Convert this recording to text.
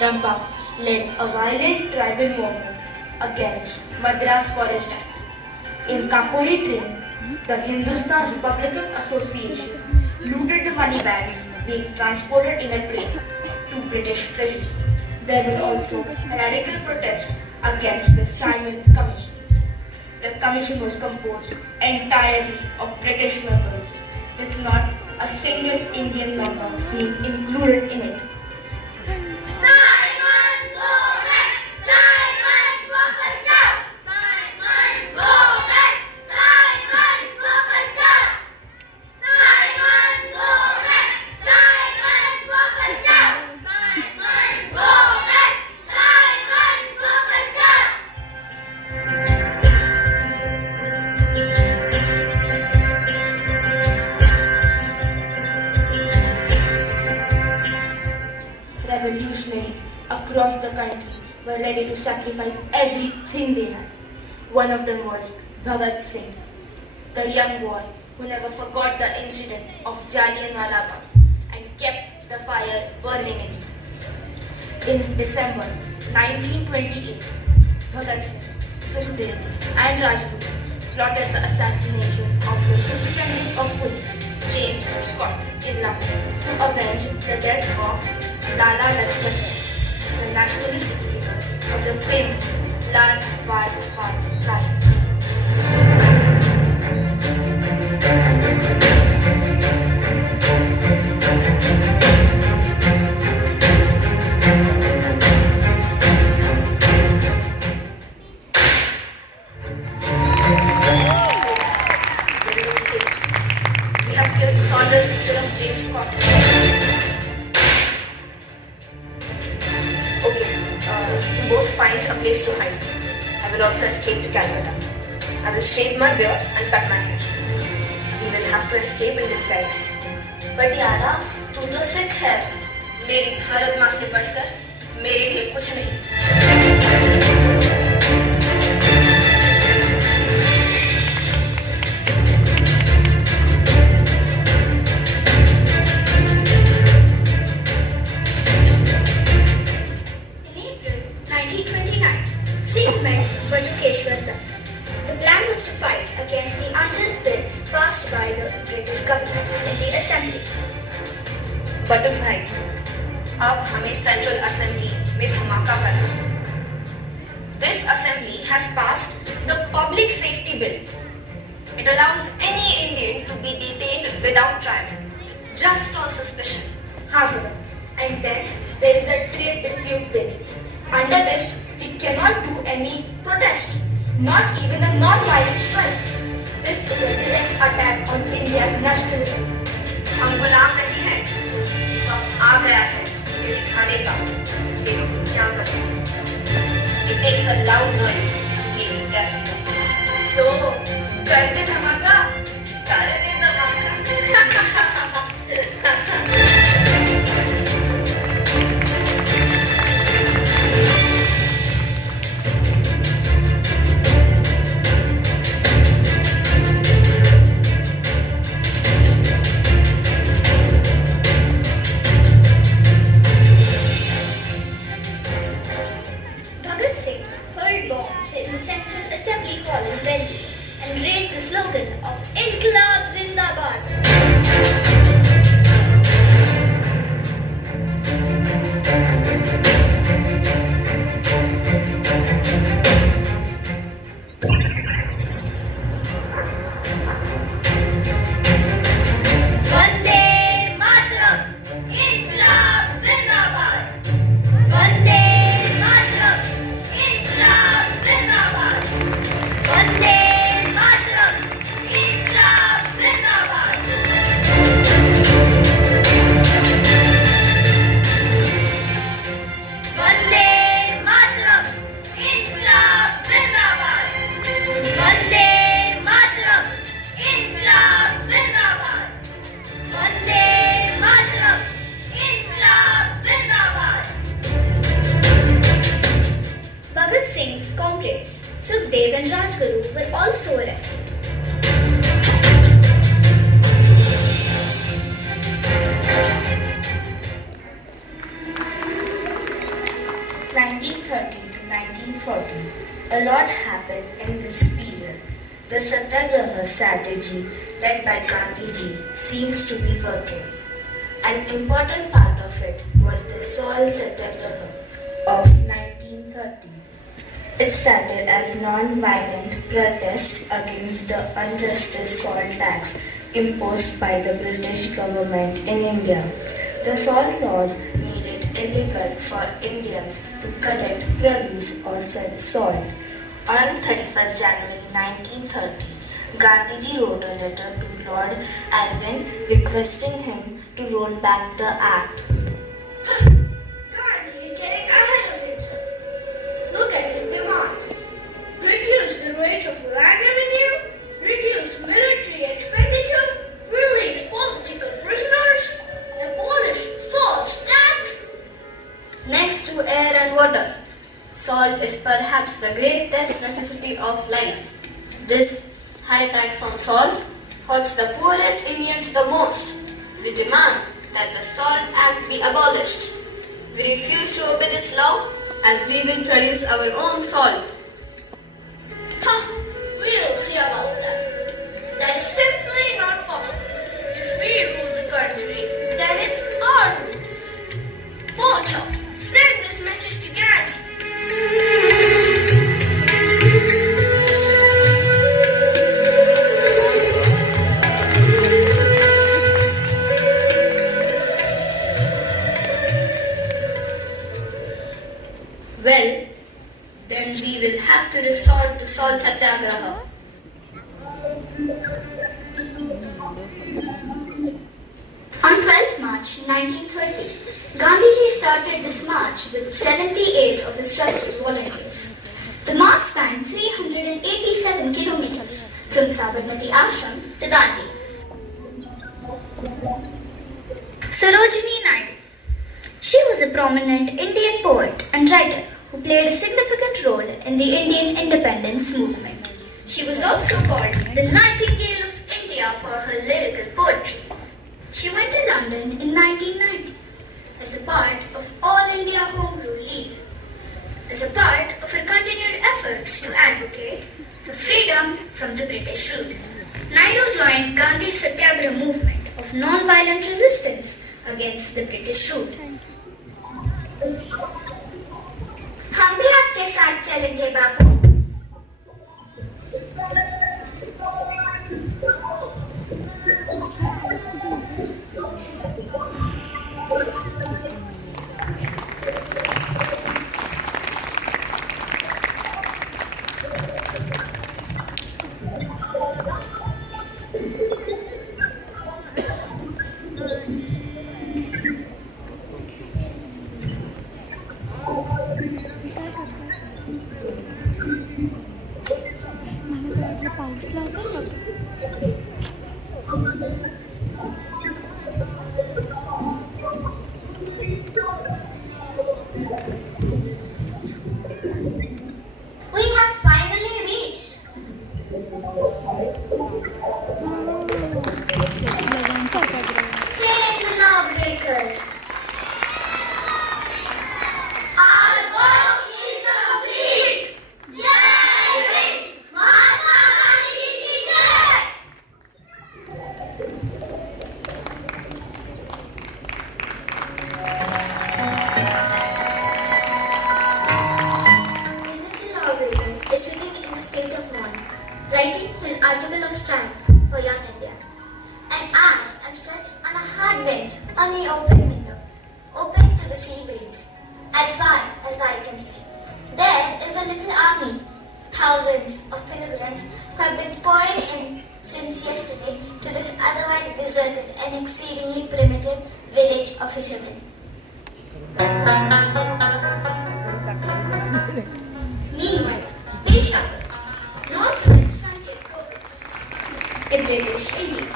Rampa led a violent tribal movement against Madras Forest Act. In Kakori train, the Hindustan Republican Association looted the money bags being transported in a train to British treasury. There were also radical protests against the Simon Commission. The commission was composed entirely of British members, with not a single Indian member being included in it. Simon, go back! Simon, wapas jao! Simon, go back! Simon, wapas jao! Simon, go back! Simon, wapas jao! Simon, go back! Simon, wapas jao! Revolutionaries across the country were ready to sacrifice everything they had. One of them was Bhagat Singh, the young boy who never forgot the incident of Jallianwala Bagh and kept the fire burning in him. In December 1928, Bhagat Singh, Sukhdev and Rajguru plotted the assassination of the Superintendent of Police, James Scott, in London to avenge the death of Lala Lajpat Rai, the nationalistic leader of the famous Lal Bal Pal riot. There is a mistake. We have killed Saunders instead of James Scott. Okay, you both find a place to hide. I will also escape to Calcutta. I will shave my beard and cut my hair. We will have to escape in disguise. But यारा, तू तो सिख है। मेरी भारत माँ से बढ़कर मेरे लिए कुछ नहीं। In April 1929, Singh met Batukeshwar Dutt. The plan was to fight against the unjust bills passed by the British government in the Assembly. बटुक भाई, अब हमें सेंट्रल असेंबली में धमाका करना है। This assembly has passed the Public Safety Bill. It allows any Indian to be detained without trial, just on suspicion. हाँ Bhagat. And then there is a trade dispute bill. Under this, we cannot do any protest, not even a non-violent strike. This is a direct attack on India's nationalism. हम गुलाम नहीं हैं, वक्त आ गया है ये दिखाने का कि हम क्या कर सकते हैं। It takes a loud noise to make it deaf. तो कर दे धमाका. कर दे धमाका। Bhagat Singh hurled bombs in the Central Assembly Hall in Delhi and raised the slogan of Inqilab Zindabad. Vande Mataram! Inqilab Zindabad! Vande Mataram! Inqilab Zindabad! Vande Mataram! Inqilab Zindabad! Vande Mataram! Inqilab Zindabad! Vande Mataram! Inqilab Zindabad! Vande Mataram! Inqilab Zindabad! Bhagat Singh's comrades, Sukhdev and Rajguru, were also arrested. 1930 to 1940, a lot happened in this period. The Satyagraha strategy led by Gandhiji seems to be working. An important part of it was the Salt Satyagraha of 1930. It started as non-violent protest against the unjust salt tax imposed by the British government in India. The salt laws made it illegal for Indians to collect, produce or sell salt. On 31st January 1930, Gandhiji wrote a letter to Lord Irwin requesting him to roll back the act. Gandhi is getting ahead of himself. Look at his demands. Reduce the rate of land revenue, reduce military expenditure, release political prisoners, abolish salt tax. Next to air and water, salt is perhaps the greatest necessity of life. This high tax on salt hurts the poorest Indians the most. We demand that the Salt Act be abolished. We refuse to obey this law as we will produce our own salt. We'll see about that. That is simply not possible. If we rule the country, then it's our rules. Pocho, send this message to Gandhi. Well, then we will have to resort to salt satyagraha. On 12th March 1930, Gandhiji started this march with 78 of his trusted volunteers. The march spanned 387 kilometers from Sabarmati Ashram to Dandi. Sarojini Naidu. She was a prominent Indian poet and writer who played a significant role in the Indian independence movement. She was also called the Nightingale of India for her lyrical poetry. She went to London in 1990 as a part of All India Home Rule League, as a part of her continued efforts to advocate for freedom from the British rule. Naidu joined Gandhi's Satyagraha movement of non-violent resistance against the British rule. हम भी आपके साथ चलेंगे बाबू। We have finally reached. Killing the lawbreakers. Our work is complete. Jai Hind, Mahatma Gandhi ki jai. The little lawbreaker is sitting in a state of mourning, writing his article of triumph for young India. And I am stretched on a hard bench on the open window, open to the sea breeze, as far as the eye can see. There is a little army, thousands of pilgrims who have been pouring in since yesterday to this otherwise deserted and exceedingly primitive village of fishermen. Meanwhile, Peshawar, northwest frontier province, in British India,